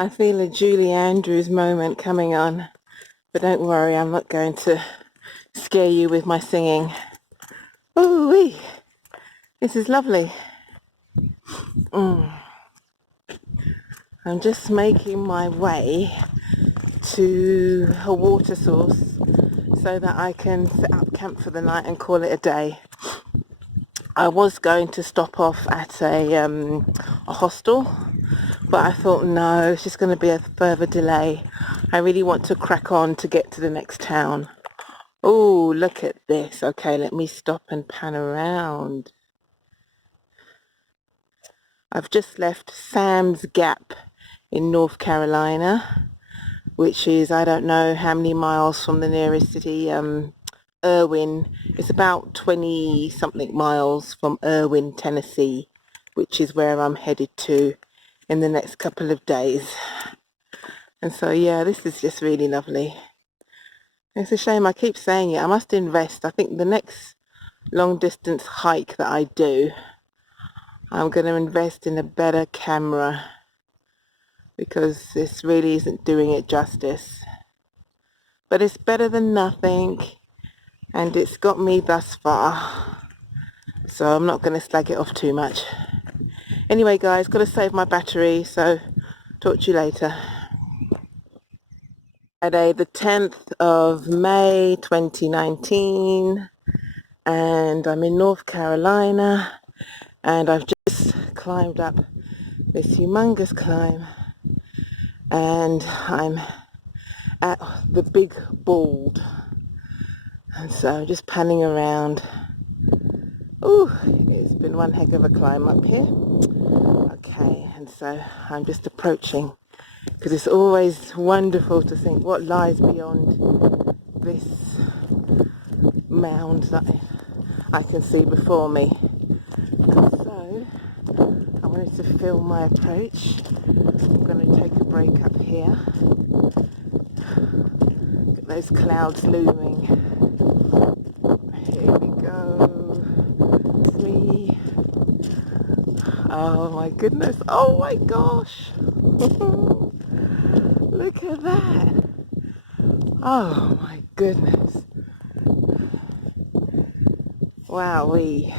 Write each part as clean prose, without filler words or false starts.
I feel a Julie Andrews moment coming on, but don't worry, I'm not going to scare you with my singing. Ooh-wee, this is lovely. I'm just making my way to a water source so that I can set up camp for the night and call it a day. I was going to stop off at a hostel, but I thought no, it's just going to be a further delay. I really want to crack on to get to the next town. Oh, look at this. Okay, let me stop and pan around. I've just left Sam's Gap in North Carolina, which is, I don't know how many miles from the nearest city, Irwin. It's about 20 something miles from Irwin, Tennessee, which is where I'm headed to in the next couple of days. And so yeah, this is just really lovely. It's a shame, I keep saying it, I must invest. I think the next long distance hike that I do, I'm going to invest in a better camera, because this really isn't doing it justice. But it's better than nothing, and it's got me thus far, so I'm not going to slag it off too much. Anyway guys, got to save my battery, so talk to you later. Friday the 10th of May 2019, and I'm in North Carolina, and I've just climbed up this humongous climb, and I'm at the Big Bald, and so I'm just panning around. Ooh, it's been one heck of a climb up here. Okay, and so I'm just approaching, because it's always wonderful to think what lies beyond this mound that I can see before me. So I wanted to film my approach. I'm going to take a break up here. Look at those clouds looming. Here we go. 3. Oh my goodness. Oh my gosh. Look at that. Oh my goodness. Wowee.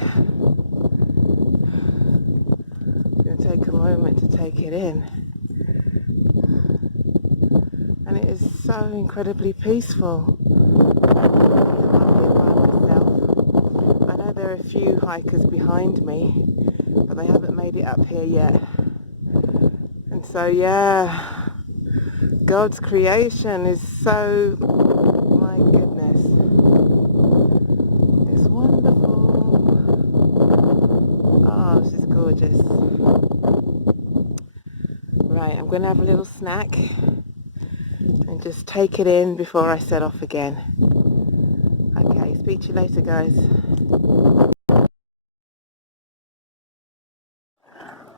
I'm going to take a moment to take it in. And it is so incredibly peaceful. I'm here by myself. I know there are a few hikers behind me, but they haven't made it up here yet. And so yeah, God's creation is so, my goodness, it's wonderful. Oh, this is gorgeous. Right, I'm going to have a little snack and just take it in before I set off again. Okay, speak to you later guys.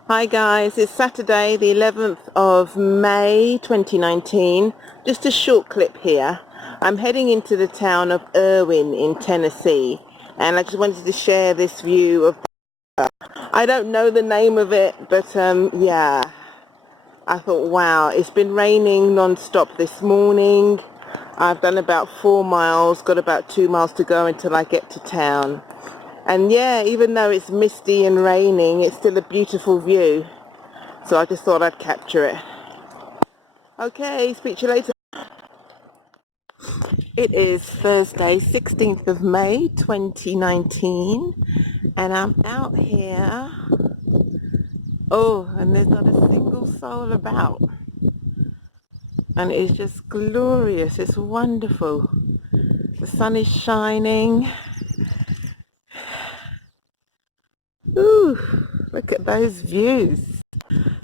Hi guys, it's Saturday the 11th of May 2019. Just a short clip here. I'm heading into the town of Irwin in Tennessee, and I just wanted to share this view of, I don't know the name of it, but yeah, I thought wow, it's been raining non-stop this morning. I've done about 4 miles, got about 2 miles to go until I get to town. And yeah, even though it's misty and raining, it's still a beautiful view. So I just thought I'd capture it. Okay, speak to you later. It is Thursday, 16th of May, 2019. And I'm out here. Oh, and there's not a single soul about. And it is just glorious. It's wonderful. The sun is shining. Ooh, look at those views.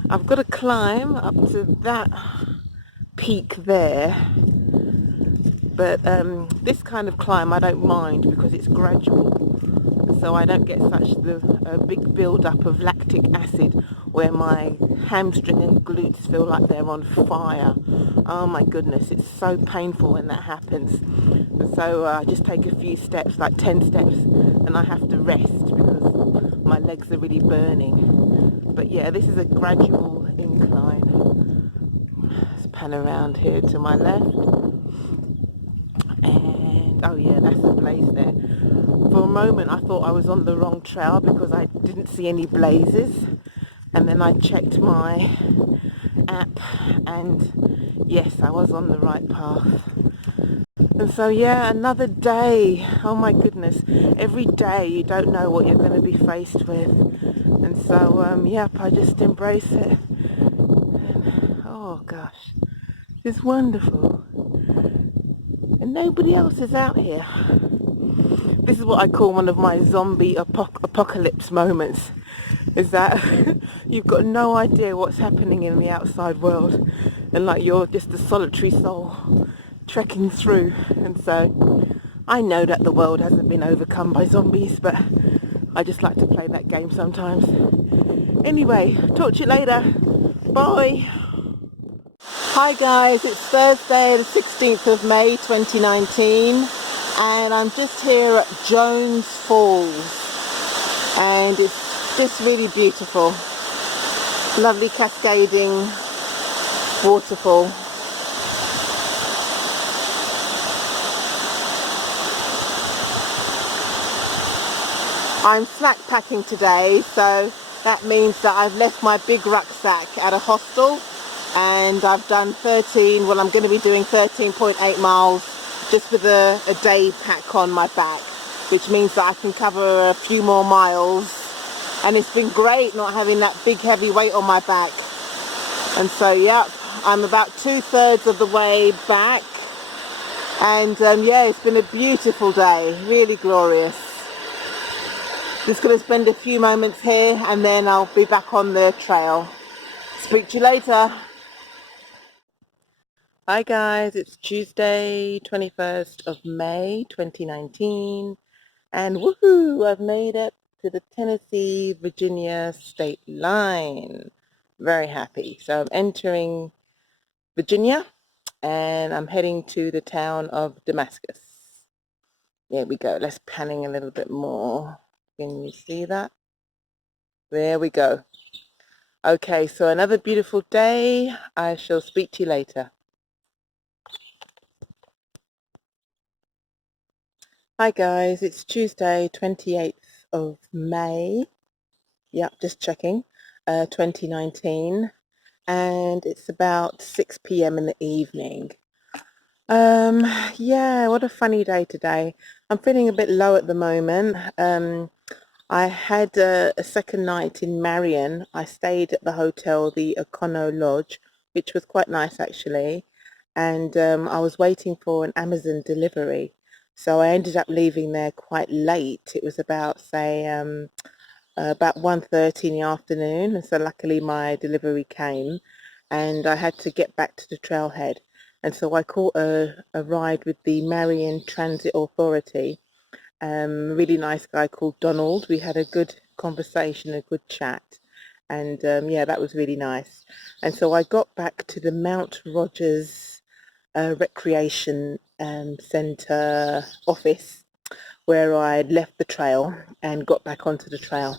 I've got to climb up to that peak there, but this kind of climb I don't mind because it's gradual, so I don't get such the big build-up of lactic acid where my hamstring and glutes feel like they're on fire. Oh my goodness, it's so painful when that happens. And so I just take a few steps, like 10 steps, and I have to rest because my legs are really burning. But yeah, this is a gradual incline. pan around here to my left. And oh yeah, that's a blaze there. For a moment I thought I was on the wrong trail because I didn't see any blazes, and then I checked my app and yes, I was on the right path. And so yeah, another day. Oh my goodness, every day you don't know what you're going to be faced with, and so yep, I just embrace it. And, oh gosh, it's wonderful, and nobody else is out here. This is what I call one of my zombie apocalypse moments, is that you've got no idea what's happening in the outside world, and like you're just a solitary soul trekking through. And so I know that the world hasn't been overcome by zombies, but I just like to play that game sometimes. Anyway, talk to you later. Bye. Hi guys, it's Thursday the 16th of May 2019, and I'm just here at Jones Falls, and it's just really beautiful. Lovely cascading waterfall. I'm slack packing today, so that means that I've left my big rucksack at a hostel, and I've done I'm going to be doing 13.8 miles just with a day pack on my back, which means that I can cover a few more miles, and it's been great not having that big heavy weight on my back. And so yep, I'm about 2/3 of the way back, and yeah, it's been a beautiful day, really glorious. Just going to spend a few moments here and then I'll be back on the trail. Speak to you later. Hi guys, it's Tuesday 21st of May 2019, and woohoo, I've made it to the Tennessee-Virginia state line. Very happy. So I'm entering Virginia and I'm heading to the town of Damascus. There we go. Let's panning a little bit more. Can you see that? There we go. Okay, so another beautiful day. I shall speak to you later. Hi guys, it's Tuesday 28th of May. Yep, just checking. 2019, and it's about 6 p.m. in the evening. Yeah, what a funny day today. I'm feeling a bit low at the moment. I had a second night in Marion. I stayed at the hotel, the Econo Lodge, which was quite nice actually. And I was waiting for an Amazon delivery. So I ended up leaving there quite late. It was about, say, about 1:30 in the afternoon. And so luckily my delivery came and I had to get back to the trailhead. And so I caught a ride with the Marion Transit Authority. Really nice guy called Donald. We had a good conversation, a good chat, and yeah, that was really nice. And so I got back to the Mount Rogers Recreation Centre office where I left the trail and got back onto the trail.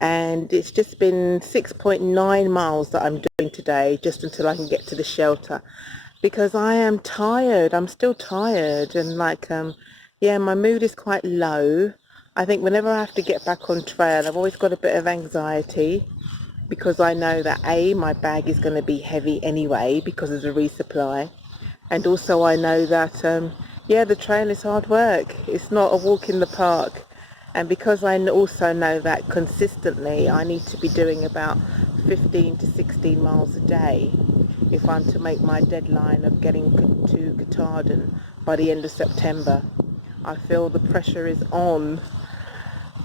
And it's just been 6.9 miles that I'm doing today, just until I can get to the shelter, because I am tired. I'm still tired, and like yeah, my mood is quite low. I think whenever I have to get back on trail, I've always got a bit of anxiety, because I know that A, my bag is going to be heavy anyway because of the resupply, and also I know that yeah, the trail is hard work. It's not a walk in the park. And because I also know that consistently I need to be doing about 15 to 16 miles a day if I'm to make my deadline of getting to Katahdin by the end of September. I feel the pressure is on.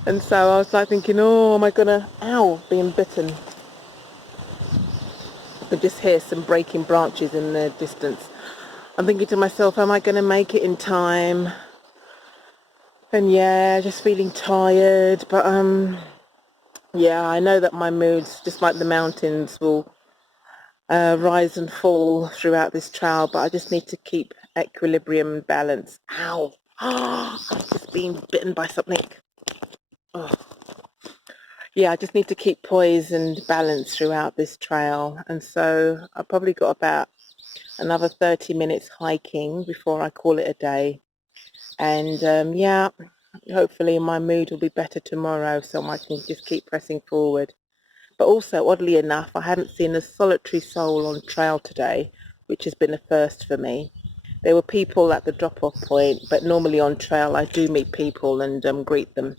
And so I was like thinking, oh, am I gonna, ow, being bitten. I could just hear some breaking branches in the distance. I'm thinking to myself, am I gonna make it in time? And yeah, just feeling tired, but yeah, I know that my moods, just like the mountains, will rise and fall throughout this trail, but I just need to keep equilibrium and balance. Ow! I've just been bitten by something. Oh. Yeah, I just need to keep poise and balance throughout this trail, and so I've probably got about Another 30 minutes hiking before I call it a day. And yeah, hopefully my mood will be better tomorrow so I can just keep pressing forward. But also, oddly enough, I hadn't seen a solitary soul on trail today, which has been a first for me. There were people at the drop-off point, but normally on trail I do meet people and greet them.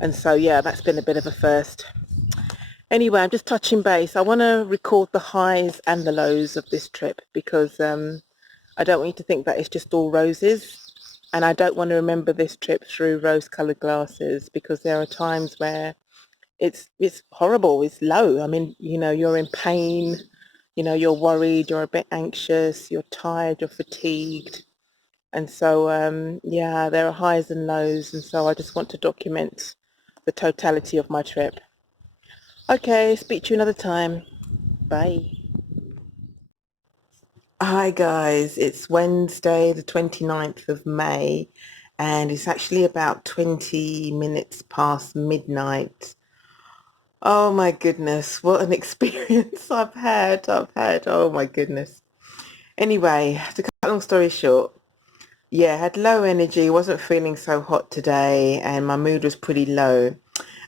And so, yeah, that's been a bit of a first. Anyway, I'm just touching base. I want to record the highs and the lows of this trip because I don't want you to think that it's just all roses. And I don't want to remember this trip through rose-colored glasses because there are times where it's horrible, it's low. I mean, you know, you're in pain, you know, you're worried, you're a bit anxious, you're tired, you're fatigued. And so, yeah, there are highs and lows. And so I just want to document the totality of my trip. Okay, speak to you another time. Bye. Hi guys, it's Wednesday the 29th of May and it's actually about 20 minutes past midnight. Oh my goodness, what an experience I've had, oh my goodness. Anyway, to cut a long story short, yeah, I had low energy, wasn't feeling so hot today and my mood was pretty low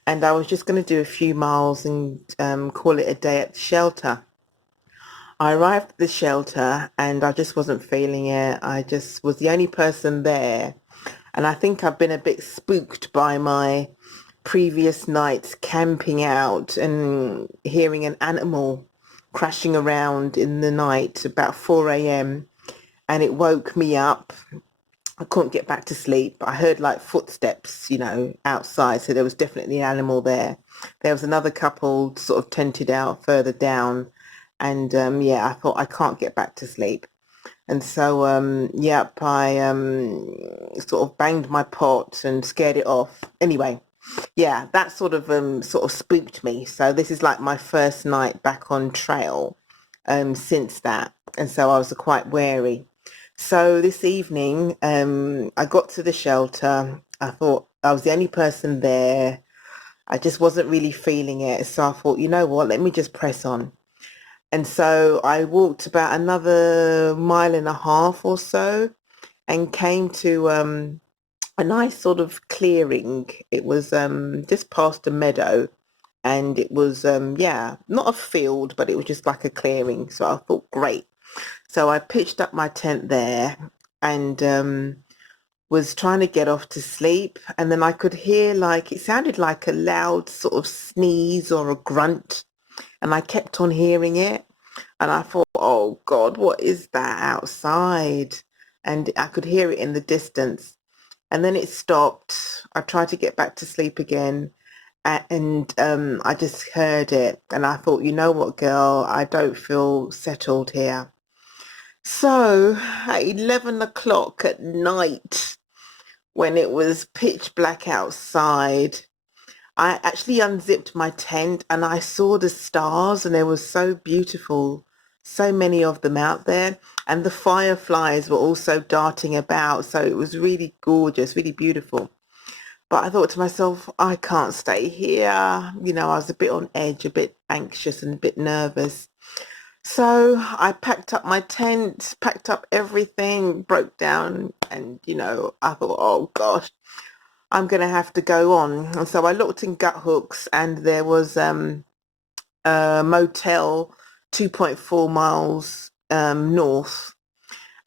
and I was just going to do a few miles and call it a day at the shelter. I arrived at the shelter and I just wasn't feeling it. I just was the only person there. And I think I've been a bit spooked by my previous nights camping out and hearing an animal crashing around in the night about 4 a.m. and it woke me up. I couldn't get back to sleep. I heard like footsteps, you know, outside. So there was definitely an animal there. There was another couple sort of tented out further down. And yeah, I thought I can't get back to sleep. And so, yep, I sort of banged my pot and scared it off. Anyway, yeah, that sort of spooked me. So this is like my first night back on trail since that. And so I was quite wary. So this evening, I got to the shelter. I thought I was the only person there. I just wasn't really feeling it. So I thought, you know what, let me just press on. And so I walked about another mile and a half or so and came to a nice sort of clearing. It was just past a meadow and it was, yeah, not a field, but it was just like a clearing. So I thought, great. So I pitched up my tent there and was trying to get off to sleep. And then I could hear like, it sounded like a loud sort of sneeze or a grunt. And I kept on hearing it. And I thought, oh God, what is that outside? And I could hear it in the distance. And then it stopped. I tried to get back to sleep again. And I just heard it. And I thought, you know what, girl, I don't feel settled here. So at 11 o'clock at night, when it was pitch black outside, I actually unzipped my tent and I saw the stars and they were so beautiful, so many of them out there. And the fireflies were also darting about. So it was really gorgeous, really beautiful. But I thought to myself, I can't stay here. You know, I was a bit on edge, a bit anxious and a bit nervous. So I packed up my tent, packed up everything, broke down and, you know, I thought, oh gosh, I'm going to have to go on. And so I looked in gut hooks and there was a motel 2.4 miles north.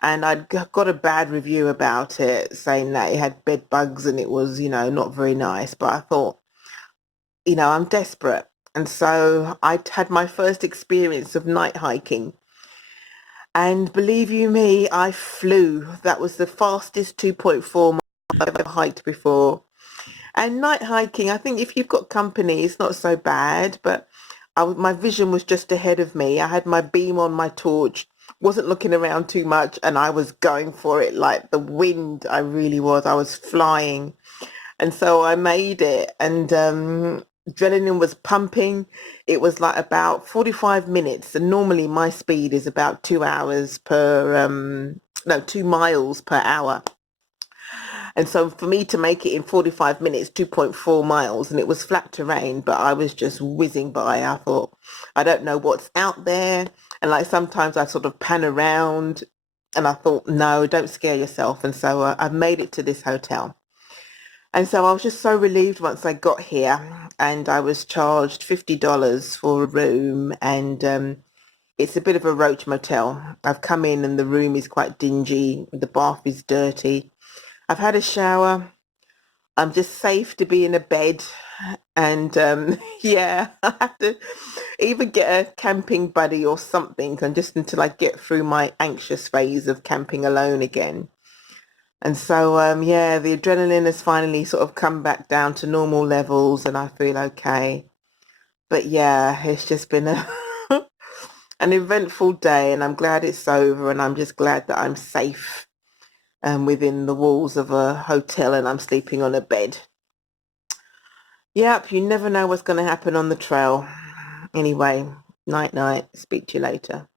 And got a bad review about it saying that it had bed bugs and it was, you know, not very nice. But I thought, you know, I'm desperate. And so I had my first experience of night hiking. And believe you me, I flew. That was the fastest 2.4 miles I've ever hiked before. And night hiking, I think if you've got company, it's not so bad, but my vision was just ahead of me. I had my beam on my torch, wasn't looking around too much, and I was going for it like the wind. I really was. I was flying. And so I made it, and adrenaline was pumping. It was like about 45 minutes, and normally my speed is about 2 hours per, no, 2 miles per hour. And so for me to make it in 45 minutes, 2.4 miles, and it was flat terrain, but I was just whizzing by. I thought, I don't know what's out there. And like sometimes I sort of pan around and I thought, no, don't scare yourself. And so I've made it to this hotel. And so I was just so relieved once I got here, and I was charged $50 for a room, and it's a bit of a roach motel. I've come in and the room is quite dingy. The bath is dirty. I've had a shower. I'm just safe to be in a bed. And yeah, I have to either get a camping buddy or something, and just until I get through my anxious phase of camping alone again. And so, yeah, the adrenaline has finally sort of come back down to normal levels and I feel okay. But yeah, it's just been an eventful day, and I'm glad it's over, and I'm just glad that I'm safe within the walls of a hotel and I'm sleeping on a bed. Yep, you never know what's going to happen on the trail. Anyway, night night. Speak to you later.